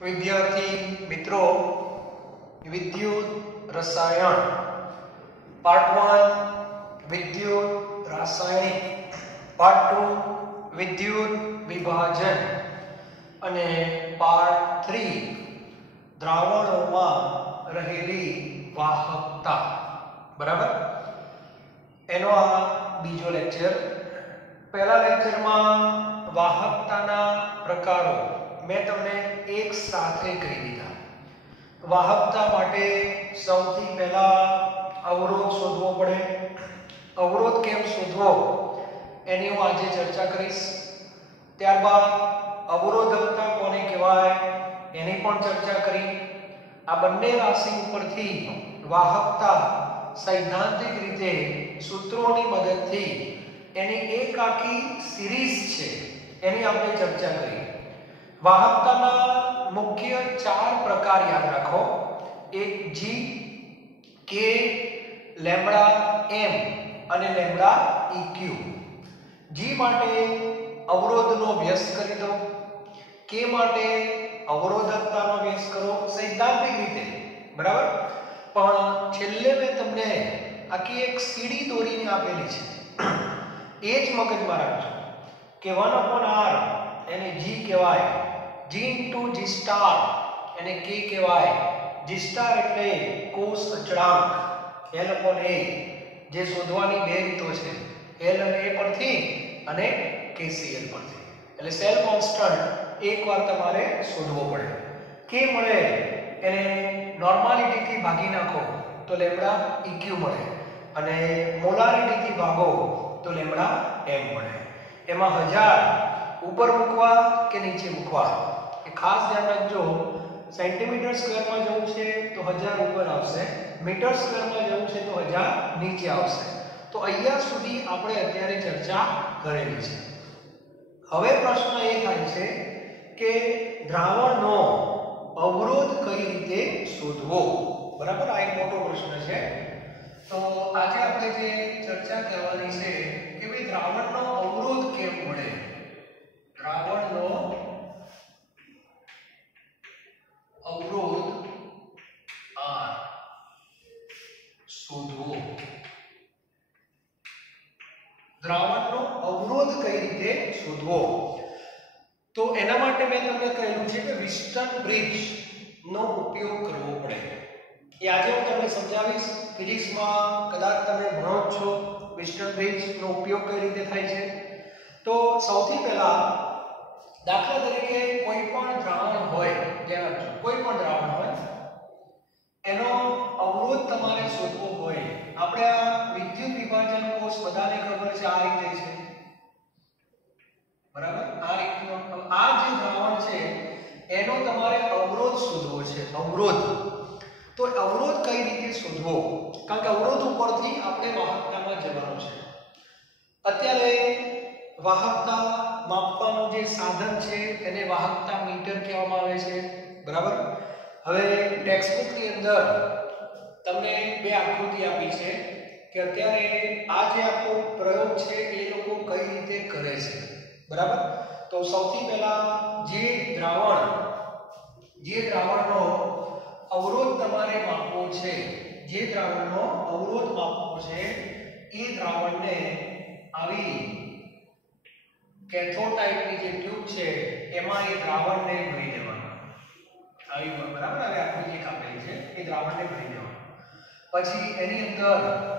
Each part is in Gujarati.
विद्यार्थी मित्रों, विद्युत रसायन पार्ट 1 विद्युत रासायनिक, पार्ट 2 विद्युत विभाजन અને પાર્ટ 3 દ્રાવણોમાં રહેલી વાહકતા. બરાબર, એનો આ બીજો લેક્ચર. પહેલા લેક્ચરમાં વાહકતાના પ્રકારો મેં તમને એક સાથે કહી દીધા. વાહકતા માટે સૌથી પહેલા અવરોધ શોધવો પડે. અવરોધ કેમ શોધવો એની હું આજે ચર્ચા કરીશ. ત્યારબાદ અવરોધકતા કોને કહેવાય એની પણ ચર્ચા કરી. આ બંને રાશિ ઉપરથી વાહકતા સૈદ્ધાંતિક રીતે સૂત્રોની મદદથી એની એક આખી સિરીઝ છે એની આપણે ચર્ચા કરી. વાહકતાના મુખ્ય 4 પ્રકાર યાદ રાખો. એક જી, કે, લેમ્બડા એમ અને લેમ્બડા ઇક્યુ. જી માટે અવરોધનો વ્યસ્ત કરી દો, કે માટે અવરોધકતાનો વ્યસ્ત કરો સૈદ્ધાંતિક રીતે. બરાબર, પણ છેલ્લે મેં તમને આખી એક સીડી દોરીને આપેલી છે. એ જ મગજમાં રાખજો કે 1/r એને જી કહેવાય, જી ઇન્ટુ જી સ્ટાર એને કે કહેવાય. જી સ્ટાર એટલે કોષ અચળાંક L/A, જે શોધવાની બે રીતો છે, L અને A પરથી અને KCl પરથી. એટલે સેલ કોન્સ્ટન્ટ એકવાર તમારે શોધવો પડે. કે મળે એને નોર્માલિટીથી ભાગી નાખો તો લેમ્બડા ઇક્યુ મળે, અને મોલારિટીથી ભાગો તો લેમ્બડા એમ મળે. એમાં 1000 ઉપર મૂકવા કે નીચે મૂકવા એ ખાસ ધ્યાન રાખજો. સેન્ટીમીટર સ્ક્વેરમાં જવું છે તો 1000 ઉપર આવશે, મીટર સ્ક્વેરમાં જવું છે તો 1000 નીચે આવશે. તો અહીંયા સુધી આપણે અત્યારે ચર્ચા કરેલી છે. હવે પ્રશ્ન એ થાય છે કે દ્રાવણનો અવરોધ કઈ રીતે શોધવો. બરાબર, આ એક મોટો પ્રશ્ન છે. તો આજે આપણે જે ચર્ચા કરવાની છે કે ભાઈ દ્રાવણનો અવરોધ કેમ મળે, દ્રાવણનો અવરોધ R શોધવો. દ્રાવણનો અવરોધ કઈ રીતે શોધવો? તો એના માટે મેં તમને કહેલું છે કે વિસ્ટન બ્રિજ નો ઉપયોગ કરવો પડે. એ આજે હું તમને સમજાવીશ. ફિઝિક્સમાં કદાચ તમે ભણો છો વિસ્ટન બ્રિજ નો ઉપયોગ કઈ રીતે થાય છે. તો સૌથી પહેલા દાખલા તરીકે કોઈ પણ દ્રાવણ હોય, ધ્યાન રાખજો, કોઈ પણ દ્રાવણ હોય એનો અવરોધ તમારે શોધવો હોય. આપણે આ વિદ્યુત વિભાજન કોષ બધાને ખબર છે આ રીતે છે. બરાબર, આ રીતનો આ જે દ્રાવણ છે એનો તમારે અવરોધ શોધવો છે. અવરોધ, તો અવરોધ કઈ રીતે શોધવો? કારણ કે અવરોધ ઉપરથી આપણે વાહકતામાં જવાનું છે. અત્યારે વાહકતા માપવાનું જે સાધન છે એને વાહકતા મીટર કહેવામાં આવે છે. બરાબર, હવે ટેક્સ્ટબુક ની અંદર તમને બે આકૃતિ આપી છે કે અત્યારે આ જે આખો પ્રયોગ છે એ લોકો કઈ રીતે કરે છે. બરાબર, તો સૌથી પહેલા જે દ્રાવણનો અવરોધ તમારે માપવો છે, જે દ્રાવણનો અવરોધ માપવો છે એ દ્રાવણને આવી કેથોડ ટાઈપની જે ટ્યુબ છે એમાં એ દ્રાવણને ભરી દેવાનું. આવી, બરાબર, હવે આકૃતિ આપેલી છે એ દ્રાવણને ભરી દેવાનું. પછી એની અંદર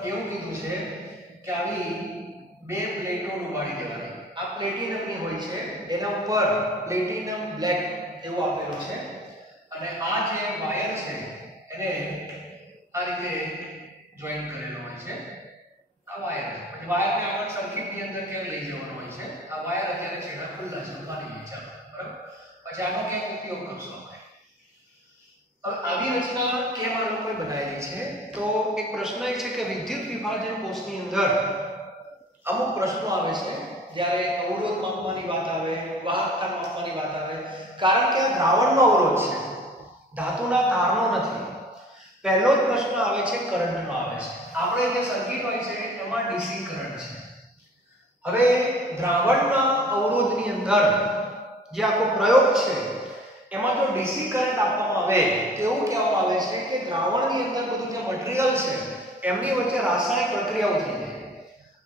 એવું કીધું છે કે આવી બે પ્લેટો ઉપાડી દેવાની. આ પ્લેટિનમની હોય છે, એના ઉપર પ્લેટિનમ બ્લેક એવું આપેલું છે, અને આ જે વાયર છે એને આ રીતે જોઈન કરેલો હોય છે. આ વાયર છે, પછી વાયરને આગળ સર્કિટની અંદર ક્યાં લઈ જવાનો હોય છે. આ વાયર અત્યારે છેડા ખુલ્લા છે, માની લઈએ ચાલો. બરાબર, પછી આનો કેમ ઉપયોગ કરશો આપણે? હવે આવી રચના કેમ આ લોકોએ બનાવેલી છે? તો એક પ્રશ્ન એ છે કે વિદ્યુત વિભાજન કોષની અંદર અમુક પ્રશ્નો આવે છે જ્યારે અવરોધ માપવાની વાત આવે, વાહકતા માપવાની વાત આવે. કારણ કે આ દ્રાવણનો અવરોધ છે, ધાતુના તારનો નથી. પહેલો જ પ્રશ્ન આવે છે કરંટનો આવે છે. આપણે જે સર્કિટ હોય છે એમાં ડીસી કરંટ છે. હવે દ્રાવણના અવરોધની અંદર જે આખો પ્રયોગ છે એમાં જો ડીસી કરંટ આપવામાં આવે તો એવું કહેવામાં આવે છે કે દ્રાવણની અંદર બધું જે મટીરીયલ છે એમની વચ્ચે રાસાયણિક પ્રક્રિયાઓ થઈ જાય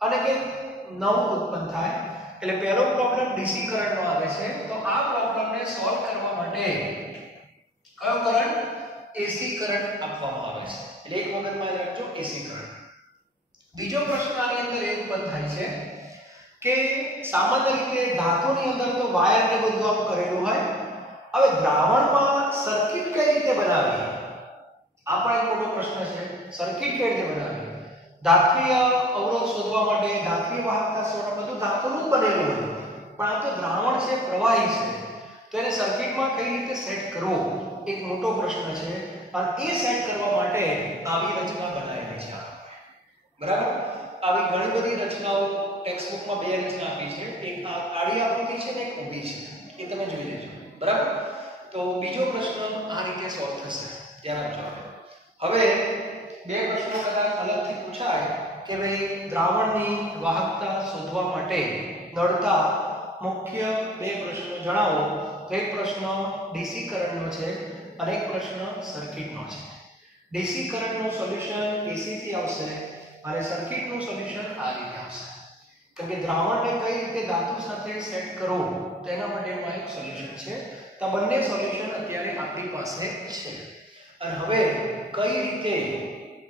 અને કે નવું ઉત્પન્ન થાય. એટલે પહેલો પ્રોબ્લેમ ડીસી કરંટનો આવે છે. તો આ પ્રોબ્લેમને સોલ્વ કરવા માટે કયો કરંટ? એસી કરંટ આપવામાં આવે છે. એટલે એક વખતમાં યાદ રાખજો એસી કરંટ. બીજો પ્રશ્ન આની અંદર એ ઉત્પન્ન થાય છે કે સામાન્ય રીતે ધાતુની અંદર તો વાયર ને બધું આમ કરેલું હોય. હવે દ્રાવણમાં સર્કિટ કઈ રીતે બનાવવી? આ પણ એક મોટો પ્રશ્ન છે. સર્કિટ કઈ રીતે બનાવવી? ધાત્વિય અવરોધ શોધવા માટે, ધાત્વિય વાહકતા શોધવા બધું ધાતુનું બનેલું હોય, પણ આ તો દ્રાવણ છે, પ્રવાહી છે, તો એને સર્કિટમાં કઈ રીતે સેટ કરવું એક મોટો પ્રશ્ન છે. અને એ સેટ કરવા માટે આવી રચના બનાવેલી છે. બરાબર? આવી ઘણી બધી રચનાઓ ટેક્સ્ટબુકમાં બે રચના આપી છે. એક આ આડી આકૃતિ છે ને એક ઊભી છે. એ તમે જોઈ લેજો. બરાબર? તો બીજો પ્રશ્ન આ રીતે સોલ્વ થશે. ધ્યાન આપજો. હવે બે પ્રશ્નો કદાચ અલગથી પૂછાય કે ભાઈ દ્રાવણની વાહકતા શોધવા માટે નડતા મુખ્ય બે પ્રશ્નો જણાવો. તો એક પ્રશ્ન ડીસી કરંટનો છે અને એક પ્રશ્ન સર્કિટનો છે. ડીસી કરંટનું સોલ્યુશન એસી થી આવશે અને સર્કિટનું સોલ્યુશન આ રીતે આવશે. કેમ કે દ્રાવણને કઈ રીતે ધાતુ સાથે સેટ કરવું તેના માટેનું એક સોલ્યુશન છે. તો બંને સોલ્યુશન અત્યારે આપણી પાસે છે. અને હવે કઈ રીતે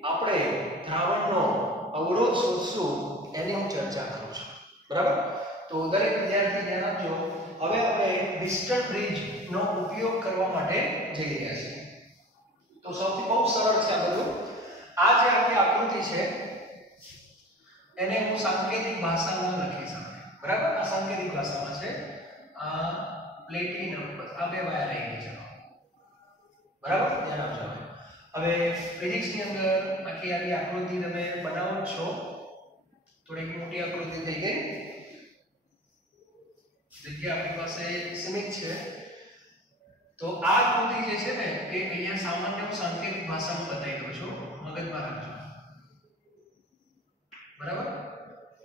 આપણે દ્રાવણનો અવરોધ શોધશું એની હું ચર્ચા કરું છું. બરાબર? તો દરેક વિદ્યાર્થી ધ્યાન આપજો. હવે આપણે ડિસ્ટન્સ બ્રિજનો ઉપયોગ કરવા માટે જઈ રહ્યા છીએ. તો સૌથી બહુ સરળ છે આ બધું. આ જે આખી આકૃતિ છે એને હું સાંકેતિક ભાષામાં લખી શકું. બરાબર? આ સાંકેતિક ભાષામાં છે. આ પ્લેટિનમ આ બે વાયર આવી છે. બરાબર? ધ્યાન આપજો. હવે ફિઝિક્સની અંદર આખી આવી આકૃતિ તમે બનાવો છો. થોડીક મોટી આકૃતિ થઈ ગઈ. જગ્યા આપણી પાસે સીમિત છે. તો આ આકૃતિ જે છે ને એ અહીંયા સામાન્ય સાંકેતિક ભાષામાં બતાવી દઉં છું. મગજમાં રાખજો. બરાબર?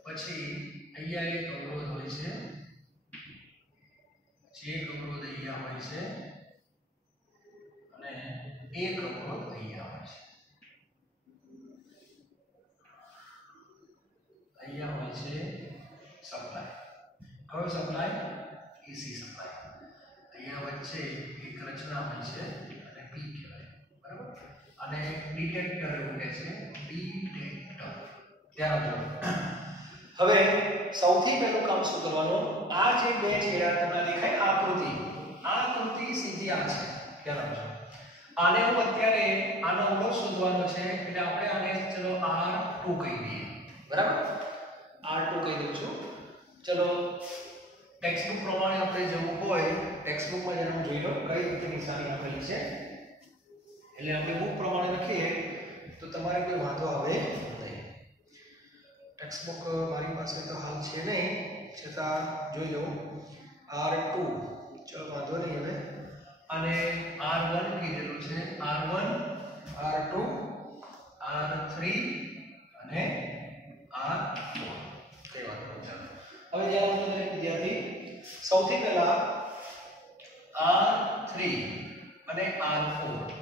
પછી અહીંયા એક અવરોધ હોય છે. પછી એક અવરોધ અહીંયા હોય છે અને એક અવરોધ અહીંયા હોય છે. અહીંયા હોય છે સપ્લાય. કયો સપ્લાય? AC supply. અહીંયા વચ્ચે એક રચના હોય છે અને પી કહેવાય. બરાબર? અને ડિટેક્ટર એવું કહે છે. ડિટેક્ટર. ધ્યાન આપજો. હવે સૌથી પહેલું કામ શું કરવાનું? આ જે બે છેડા તમને દેખાય આકૃતિ, આ આકૃતિ સીધી આ છે. ધ્યાન આપજો. આને હું અત્યારે આનો અવરોધ શોધવાનો છે એટલે આપણે આને ચલો R2 કહી દઈએ. બરાબર? R2 કહી દઉં છું. ચલો ટેક્સ્ટબુક પ્રમાણે આપણે જવું હોય ટેક્સ્ટબુકમાં જરા જોઈ લો કઈ રીતે નિશાની આપેલી છે. એટલે આપણે બુક પ્રમાણે લખીએ તો તમારે કોઈ વાંધો આવે નહીં. ટેક્સ્ટબુક મારી પાસે તો હાલ છે નહીં, છતાં જોઈ લો. R2 ચલો વાંધો નહીં હવે. અને R1 કીધેલું છે. R1 R2 R3 અને R4. કઈ વાત નહીં. ચાલો હવે ધ્યાન આપજો દરેક વિદ્યાર્થી. સૌથી પહેલા R3 અને R4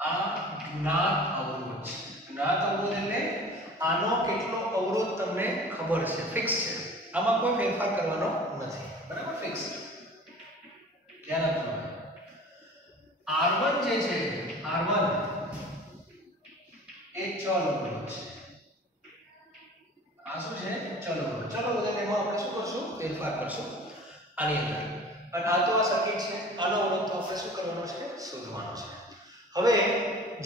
આ જ્ઞાત અવરોધ છે. જ્ઞાત અવરોધ એટલે આનો કેટલો અવરોધ તમને ખબર છે, ફિક્સ છે. આમાં કોઈ ફેરફાર કરવાનો નથી. બરાબર? ફિક્સ છે. ધ્યાન આપજો. R1 જે છે R1 એ ચલ અવરોધ છે. આ શું છે? ચલ અવરોધ. ચલ અવરોધ એટલે એમાં આપણે શું કરશું? ફેરફાર કરશું આની અંદર. અને આ તો આ સર્કિટ છે. આનો અવરોધ તો આપણે શું કરવાનો છે? શોધવાનો છે. હવે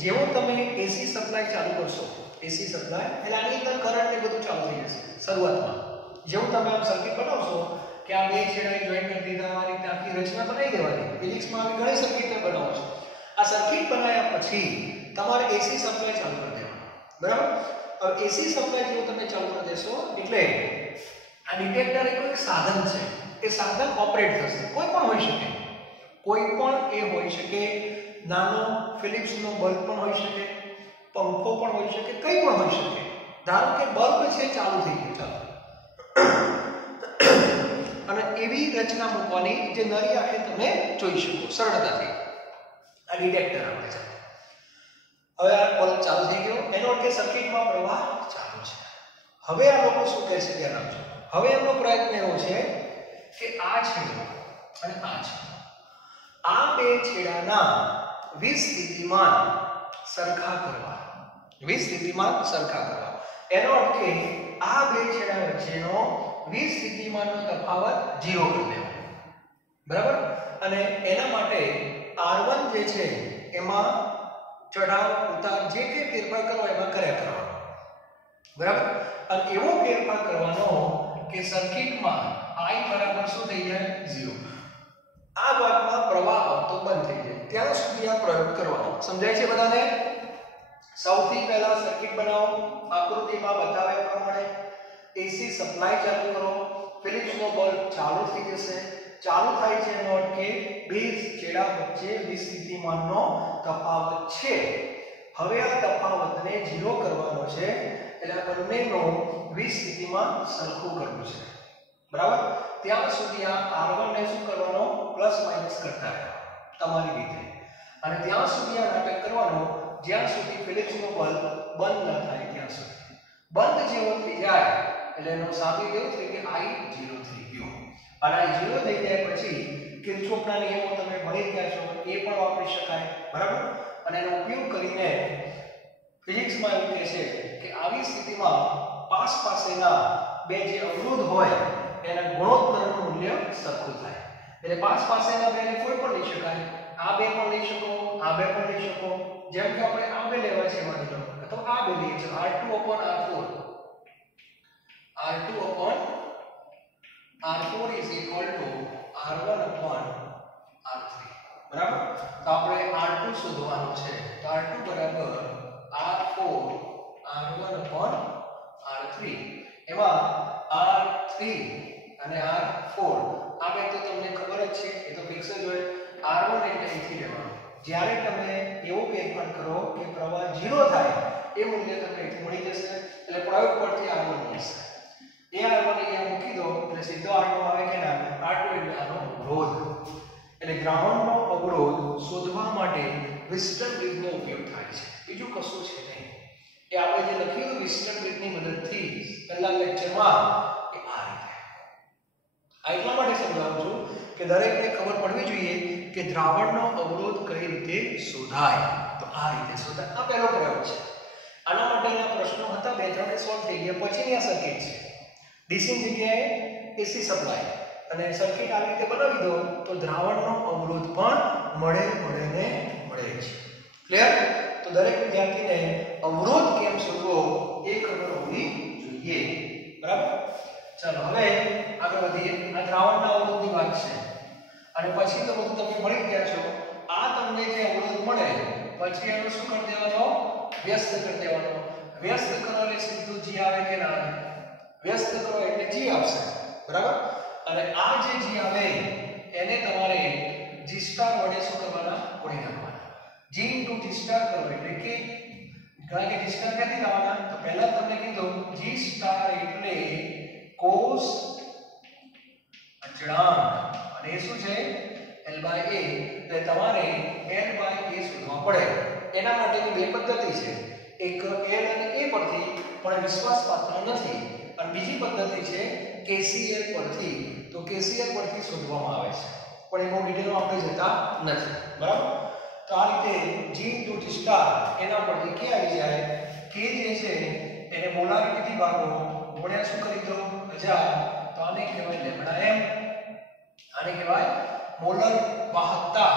જેવો તમે એસી સપ્લાય ચાલુ કરશો, એસી સપ્લાય એટલે આની અંદર કરંટ ને બધું ચાલુ થઈ જશે શરૂઆતમાં. જેવું તમે આમ સર્કિટ બનાવશો કે આ બે છેડા જોઈન કરી દીધા, આ રીતે આખી રચના બનાવી દેવાની. ફિઝિક્સમાં આવી ઘણી સર્કિટ બનાવો છો. આ સર્કિટ બનાવ્યા પછી તમારે એસી સપ્લાય ચાલુ કરી દેવાનો. બરાબર? હવે એસી સપ્લાય જેવું તમે ચાલુ કરી દેશો એટલે આ ડિટેક્ટર એ કોઈ સાધન છે. એ સાધન ઓપરેટ થશે. કોઈ પણ હોઈ શકે. કોઈ પણ એ હોઈ શકે. નાનો ફિલિપ્સનો બલ્બ પણ હોઈ શકે, પંખો પણ હોઈ શકે, કંઈ પણ હોઈ શકે. ધારો કે બલ્બ છે ચાલુ થઈ ગયો. ચાલો. અને અને એવી રચના મૂકવાની જે નરી આંખે તમે જોઈ શકો સરળતાથી. આ ડિટેક્ટર આપણે છે. હવે આ બલ્બ ચાલુ થઈ ગયો, એનો અર્થ કે સર્કિટમાં પ્રવાહ ચાલુ છે. હવે આ લોકો શું કહે છે ધ્યાન આપજો. હવે એમનો પ્રયત્ન એવો છે કે આ છેડો અને આ છેડો, આ બે છેડાના 20 સ્થિતિમાન સરખા કરવા. 20 સ્થિતિમાન સરખા કરવા એનો અર્થ કે આ બે છેડા વચ્ચેનો 20 સ્થિતિમાનનો તફાવત 0 કરી દેવો. બરાબર? અને એના માટે R1 જે છે એમાં ચઢાવ ઉતાર જે કે ફેરફાર કરવો એમાં કર્યા કરવાનો. બરાબર? અને એવો ફેરફાર કરવાનો કે સર્કિટમાં I બરાબર શું થઈ જાય 0. આ ભાગમાં પ્રવાહ આવતો બંધ થઈ જાય ત્યાં સુધી આ પ્રયોગ કરવાનો. સમજાય છે બધાને? સૌથી પહેલા સર્કિટ બનાવો, આકૃતિમાં બતાવ્યા પ્રમાણે AC સપ્લાય ચાલુ કરો, ફિલિપ્સનો બલ્બ ચાલુ થઈ જશે. ચાલુ થાય છે એનો અર્થ કે બે છેડા વચ્ચે 20 સ્થિતિમાનનો તફાવત છે. હવે આ તફાવતને 0 કરવાનો છે, એટલે આ બંનેનો 20 સ્થિતિમાન સરખું કરવું છે. બરાબર? ત્યાં સુધી આ R1 ને શું કરવાનો? પ્લસ માઈનસ કરતા રહેવા તમારી રીતે. અને ત્યાં સુધી આ નાટક કરવાનો જ્યાં સુધી ફિલિપ્સનો બલ્બ બંધ ન થાય ત્યાં સુધી. બંધ જેવો થઈ જાય એટલે એનો સાબિત એવું થાય કે I 0 થઈ ગયો. અને I 0 થઈ જાય પછી કિર્ચોફના નિયમો તમે ભણી ગયા છો એ પણ વાપરી શકાય. બરાબર? અને એનો ઉપયોગ કરીને ફિઝિક્સમાં એવું કહે છે કે આવી સ્થિતિમાં પાસેના બે જે અવરોધ હોય એના ગુણોત્તરનું મૂલ્ય સરખું થાય. એટલે પાસેના બેને કોઈ પણ લઈ શકાય. આ બે પણ લઈ શકો, આ બે પણ લઈ શકો. જેમ કે આપણે આ બે લેવા છે માની લો, તો આ બે લઈએ છીએ R2/R4. R2/R4 is equal to R1/R3. બરાબર? તો આપણે R2 શોધવાનું છે. તો R2 બરાબર R4 R1/R3. એમાં R3 અને R4 આ બે તો તમને ખબર જ છે, એ તો ફિક્સ જ હોય. R1 એટલે અહીંથી લેવાનું. જ્યારે તમે એવો ફેરફાર કરો કે પ્રવાહ 0 થાય એ મૂલ્ય તમને અહીંથી મળી જશે. એટલે પ્રયોગ પરથી R1 મળશે. એ R1 અહીંયા મૂકી દો એટલે સીધો R2 આવે કે ના? R2 એટલે આનો અવરોધ. એટલે ગ્રાઉન્ડનો અવરોધ શોધવા માટે વિસ્ટન બ્રિજનો ઉપયોગ થાય છે. બીજું કશું છે નહીં. એ આપણે જે લખ્યું વિસ્ટન બ્રિજની મદદથી પહેલા લેક્ચરમાં એ આ રીતે. આ એટલા માટે સમજાવું છું કે દરેકને ખબર પડવી જોઈએ કે દ્રાવણનો અવરોધ કઈ રીતે શોધાય. તો આ રીતે શોધાય. આ પહેલો પ્રયોગ છે. આના માટેના પ્રશ્નો હતા, બે ત્રણ સોલ્વ થઈ ગયા. પછીની આ સર્કિટ છે. ડીસી જગ્યાએ એસી સપ્લાય અને સર્કિટ આ રીતે બનાવી દો તો દ્રાવણનો અવરોધ પણ મળે છે. ક્લિયર? તો દરેક વિદ્યાર્થીને અવરોધ કેમ શોધવો એ ખબર હોવી જોઈએ. બરાબર? ચાલો હવે આગળ વધીએ. આ દ્રાવણના અવરોધની વાત છે અને પછી તો બધું તમે ભણી ગયા છો. આ તમને જે અવરોધ મળે પછી એનું શું કરી દેવાનો? વ્યસ્ત કરી દેવાનો. વ્યસ્ત કરો એટલે સીધું G આવે કે ના આવે? વ્યસ્ત કરો એટલે G આવશે. બરાબર? અને આ જે G આવે એને તમારે G સ્ટાર વડે શું કરવાના? ગુણી નાખવાના. G * G સ્ટાર કરો એટલે કે કારણ કે G સ્ટાર ક્યાંથી લાવવાના? તો પહેલા તમને કીધું G સ્ટાર એટલે cos અચળાંક અને એ શું છે? L/A. એટલે તમારે L/A શોધવા પડે. એના માટેની બે પદ્ધતિ છે. એક L અને A પરથી પણ વિશ્વાસપાત્ર નથી, અને બીજી પદ્ધતિ છે KCL પરથી. તો KCL પરથી શોધવામાં આવે છે, પણ એ બહુ ડિટેલમાં આપણે જતા નથી. બરાબર? તો આ રીતે G * G સ્ટાર એના પરથી કે આવી જાય K જે છે એને મોલારિટીથી ભાગો, ગુણ્યા શું કરી દો? 1000. તો આને કહેવાય લેમ્ડા m. આને કહેવાય મોલર વાહકતા.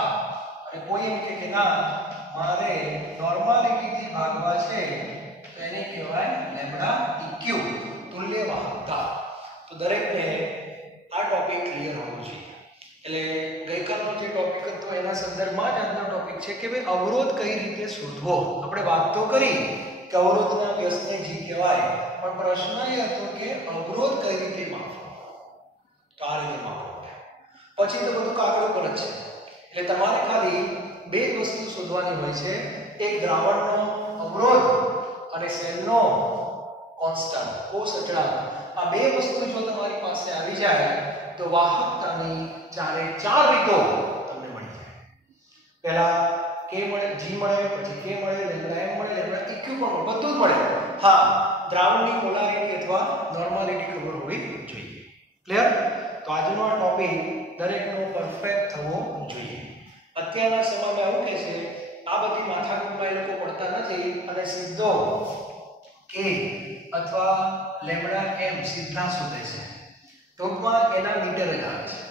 અને કોઈ એમ કે ના મારે નોર્માલિટીથી ભાગવા છે તો એને કહેવાય લેમ્ડા eq, તુલ્ય વાહકતા. તો દરેકને આ ટોપિક ક્લિયર હોવો જોઈએ. એટલે ગઈકાલનો જે ટોપિક હતો એના સંદર્ભમાં જ આજનો ટોપિક છે કે ભાઈ અવરોધ કઈ રીતે શોધવો. આપણે વાત તો કરી કે અવરોધના વ્યસ્તને G કહેવાય, પણ પ્રશ્ન એ હતો કે અવરોધ કઈ રીતે માપવો. તો આ રીતે માપવો. પછી તો બધું કાગળ પર જ છે. એટલે તમારે ખાલી બે વસ્તુ શોધવાની હોય છે. એક દ્રાવણનો અવરોધ અને સેલનો કોન્સ્ટન્ટ, કોષ અચળાંક. આ બે વસ્તુ જો તમારી પાસે આવી જાય તો વાહકતાની ચારે ચાર રીતો તમને મળી જાય. પહેલા k મળે, g મળે, પછી k મળે, લેમ્ડા m મળે, લેમ્ડા eq પણ બધું જ મળે. હા, દ્રાવણની પોલારિટી અથવા નોર્માલિટી ખબર હોવી જોઈએ. ક્લિયર? તો આજનો આ ટોપિક દરેકનો પરફેક્ટ થવો જોઈએ. અત્યારના સમયમાં એવું કે છે આ બધી માથાકૂટમાં એ લોકો પડતા નથી અને સીધો k અથવા લેમ્ડા m સીધા શોધે છે. ટૂંકમાં એના મીટર જ આવે છે.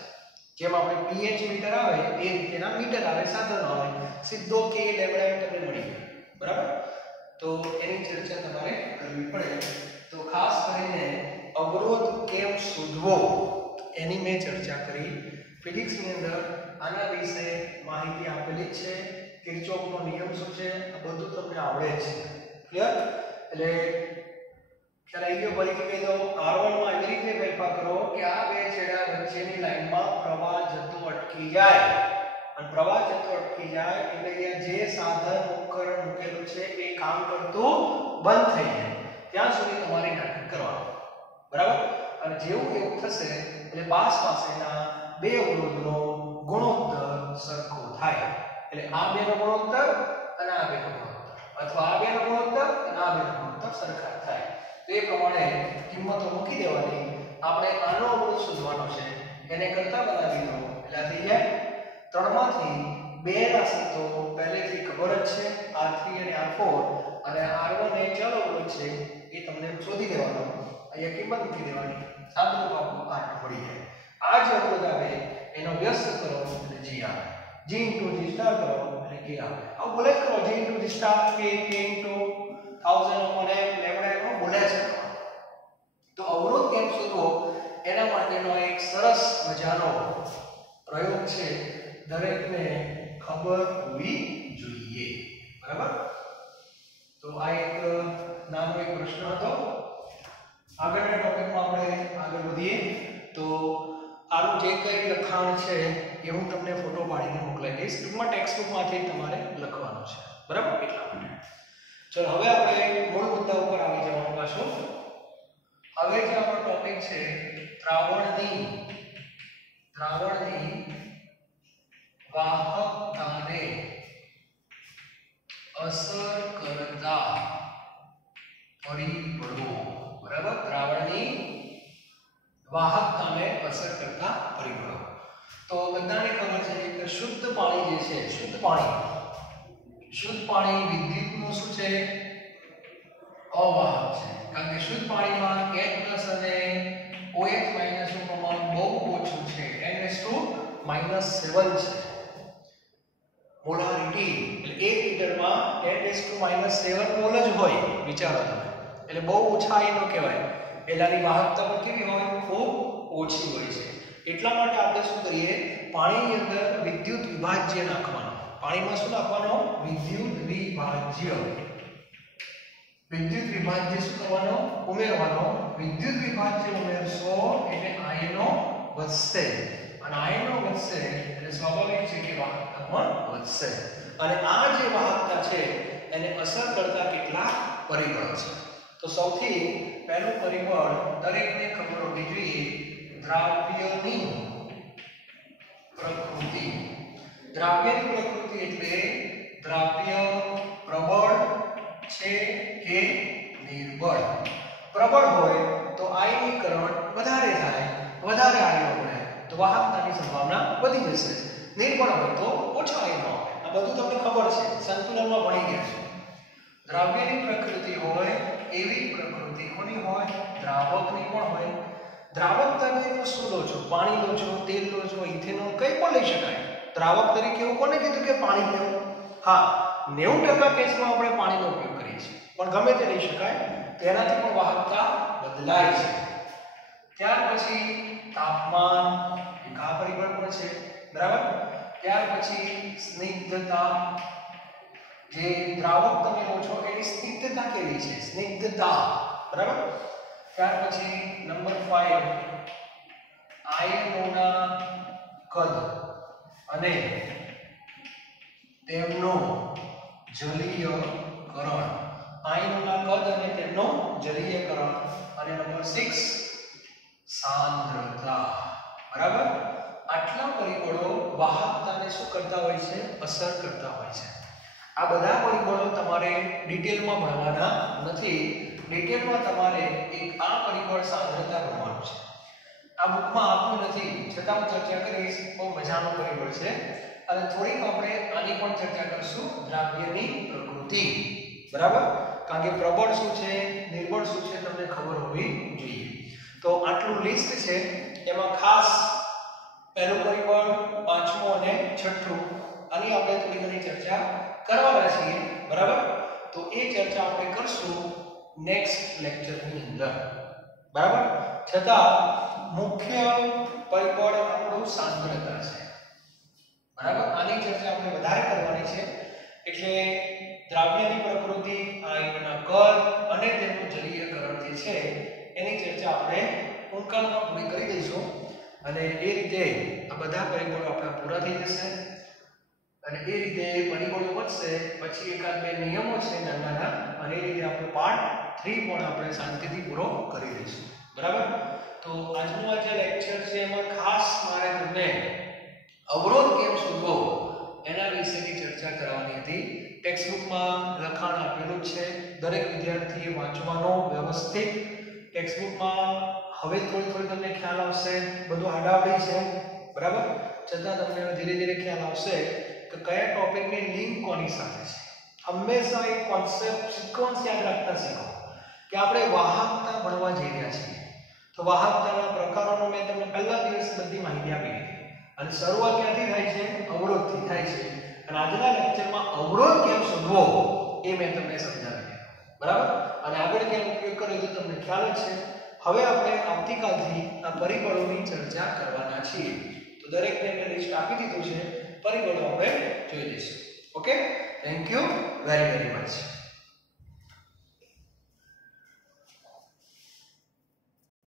જેમ આપણે pH મીટર આવે એ રીતે એના મીટર આવે, સાધનો આવે, સીધો k લેમ્ડા m તમને મળી જાય. બરાબર? તો એની ચર્ચા તમારે કરવી પડે. તો ખાસ કરીને અવરોધ કેમ શોધવો એની મેં ચર્ચા કરી. ફિઝિક્સની અંદર આના વિશે માહિતી આપેલી છે. કિર્ચોફનો નિયમ શું છે આ બધું તમને આવડે છે. ક્લિયર? એટલે ખ્યાલ આવી ગયો? ફરીથી કહી દઉં, R1 માં એવી રીતે ફેરફાર કરો કે આ બે છેડા વચ્ચેની લાઈનમાં પ્રવાહ જતો અટકી જાય. અને પ્રવાહ જતો અટકી જાય એટલે અહીંયા જે સાધન ઉપકરણ મૂકેલું છે એ કામ કરતું બંધ થઈ જાય. ત્યાં સુધી તમારે નાટક કરવાનું. બરાબર? અને જેવું એવું થશે એટલે પાસ પાસેના બે અવરોધનો ગુણોત્તર સરખો થાય. એટલે આ બેનો ગુણોત્તર અને આ બેનો ગુણોત્તર, અથવા આ બેનો ગુણોત્તર અને આ બેનો ગુણોત્તર સરખા થાય. તો એ પ્રમાણે કિંમતો મૂકી દેવાની. આપણે આનો અવરોધ શોધવાનો છે, એને કરતા બનાવી દો એટલે આ થઈ જાય. 3 માંથી 2 રાશિ તો પહેલેથી ખબર જ છે, R3 અને R4, અને R1 એ ચલ અવરોધ છે એ તમને શોધી દેવાનો. અહીંયા કિંમત મૂકી દેવાની. સાદું બાપુ 8 મળી જાય. આ જે અવરોધ આવે એનો વ્યસ્ત કરો એટલે g આવે. g * g સ્ટાર કરો એટલે k આવે. આવું બોલે કરો g * g star k * 1000/m lambda એનો બોલે છે. તો અવરોધ કેમ શોધવો એના માટેનો એક સરસ મજાનો પ્રયોગ છે, દરેકને ખબર હોવી જોઈએ. બરાબર? તો આ એક નાનો એક પ્રશ્ન હતો. આગળના ટોપિકમાં આપણે આગળ વધીએ. તો આનું જે કંઈ લખાણ છે એ હું તમને ફોટો પાડીને મોકલાઈ દઈશ. ટૂંકમાં ટેક્સ્ટ બુકમાંથી તમારે લખવાનું છે. બરાબર? એટલા માટે ચલો હવે આપણે મૂળ મુદ્દા ઉપર આવી જવાનું પાછું. હવે જે આપણો ટોપિક છે દ્રાવણની વાહકતાને અસર કરતા પરિબળો. બરાબર? દ્રાવણની વાહકતાને અસર કરતા પરિબળો. તો બધાને ખબર છે કે શુદ્ધ પાણી જે છે, શુદ્ધ પાણી વિદ્યુતનું શું છે? અવાહક છે. કારણ કે શુદ્ધ પાણીમાં H+ અને OH- નું પ્રમાણ બહુ ઓછું છે. n−7 છે મોલારિટી. એટલે 1 લિટરમાં n−7 મોલ જ હોય. વિચારો તમે. એટલે બહુ ઓછા એનો કહેવાય. એલાની વાહકતા પણ કેવી હોય? ખૂબ ઓછી હોય છે. એટલા માટે આપણે શું કરીએ? પાણીની અંદર વિદ્યુત વિભાજ્ય નાખવાનો. પાણીમાં શું નાખવાનો? વિદ્યુત વિભાજ્ય. વિદ્યુત વિભાજ્ય શું કરવાનો? ઉમેરવાનો. વિદ્યુત વિભાજ્ય ઉમેરશો એટલે આયનો વધશે, અને આયનો વધશે એટલે સ્વાભાવિક છે કે વાહકતા પણ વધશે. અને આ જે વાહકતા છે એને અસર કરતા કેટલાક પરિબળો છે. તો સૌથી પહેલું પરિબળ દરેકને ખબર હોવી જોઈએ, દ્રાવ્યની પ્રકૃતિ. દ્રાવ્યની પ્રકૃતિ એટલે દ્રાવ્ય પ્રબળ છે કે નિર્બળ. પ્રબળ હોય તો આયનીકરણ વધારે થાય, વધારે આયનો મળે તો વાહકતાની સંભાવના વધી જશે. નિર્બળ હોય તો ઓછા આયનો આવે. આ બધું તમને ખબર છે, સંતુલનમાં ભણી ગયા છે. દ્રાવ્યની પ્રકૃતિ હોય એવી પ્રકૃતિ કોની હોય? દ્રાવકની પણ હોય. દ્રાવક તરીકે શું લો છો? પાણી લો છો, તેલ લો છો, ઇથેનોલ કંઈ પણ લઈ શકાય. દ્રાવક તરીકે એવું કોને કીધું કે પાણી લેવું? હા, 90% કેસમાં આપણે પાણીનો ઉપયોગ કરીએ છીએ, પણ ગમે તે લઈ શકાય. તેનાથી પણ વાહકતા બદલાય છે. ત્યાર પછી તાપમાન, એક આ પરિબળ પણ છે. બરાબર? ત્યાર પછી સ્નિગ્ધતા. જે દ્રાવક તમે લો છો એની સ્નિગ્ધતા કેવી છે? સ્નિગ્ધતા. બરાબર? ત્યાર પછી નંબર 5 આયનોના કદ અને તેમનું જલીયકરણ. આયનોના કદ અને તેમનું જલીયકરણ. અને નંબર 6 સાંદ્રતા. બરાબર? આટલા પરિબળો વાહકતાને શું કરતા હોય છે? અસર કરતા હોય છે. આ બધા પરિબળો તમારે ડિટેલમાં ભણવાના નથી. ડિટેલમાં તમારે એક આ પરિબળ સાંદ્રતા ભણવાનું છે. આ બુકમાં આપ્યું નથી, છતાં હું ચર્ચા કરીશ. બહુ મજાનો પરિબળ છે અને થોડીક આપણે આની પણ ચર્ચા કરશું, દ્રાવ્યની પ્રકૃતિ. બરાબર? કારણ કે પ્રબળ શું છે, નિર્બળ શું છે તમને ખબર હોવી જોઈએ. તો આટલું લિસ્ટ છે, એમાં ખાસ પહેલું પરિબળ, પાંચમું અને છઠ્ઠું, આની આપણે થોડી ઘણી ચર્ચા કરવાના છીએ. બરાબર? તો એ ચર્ચા આપણે કરશું નેક્સ્ટ લેક્ચરની અંદર. બરાબર? છતાં મુખ્ય પરિબળ આપણું સાંદ્રતા છે. બરાબર? આની ચર્ચા આપણે વધારે કરવાની છે. એટલે દ્રાવ્યની પ્રકૃતિ, આયનના કદ અને તેનું જલીયકરણ જે છે એની ચર્ચા આપણે ટૂંકામાં પૂરી કરી દઈશું. અને એ રીતે આ બધા પરિબળો આપણા પૂરા થઈ જશે અને એ રીતે પરિબળો વધશે પછી એકાદ બે નિયમો છે નાના અને એ રીતે આપણો પાર્ટ 3 પણ આપણે શાંતિથી પૂરો કરી દઈશું. બરાબર? તો આજનો આ જે લેક્ચર છે એમાં ખાસ મારે તમને અવરોધ કેમ શોધવો એના વિશેની ચર્ચા કરવાની હતી. ટેક્સ્ટ બુકમાં લખાણ આપેલું છે, દરેક વિદ્યાર્થીએ વાંચવાનો વ્યવસ્થિત. ટેક્સ્ટ બુકમાં હવે થોડી તમને ખ્યાલ આવશે, બધું આડાવડી છે. બરાબર? છતાં તમને ધીરે ધીરે ખ્યાલ આવશે કે કયા ટોપિકની લિંક કોની સાથે છે. હંમેશા એક કોન્સેપ્ટ સિક્વન્સ યાદ રાખતા શીખો કે આપણે વાહકતા ભણવા જઈ રહ્યા છીએ. તો વાહકતાના પ્રકારોનો મેં તમને પહેલા દિવસે બધી માહિતી આપી દીધી અને શરૂઆત ક્યાંથી થાય છે? અવરોધથી થાય છે. અને આજના લેક્ચરમાં અવરોધ કેમ શોધવો એ મેં તમને સમજાવી દીધું. બરાબર? અને આગળ કેમ ઉપયોગ કર્યો તો તમને ખ્યાલ જ છે. હવે આપણે આવતીકાલથી આ પરિબળોની ચર્ચા કરવાના છીએ. તો દરેકને મેં લિસ્ટ આપી દીધું છે, પરિબળો આપણે જોઈ લઈશું. Okay? Thank you very much.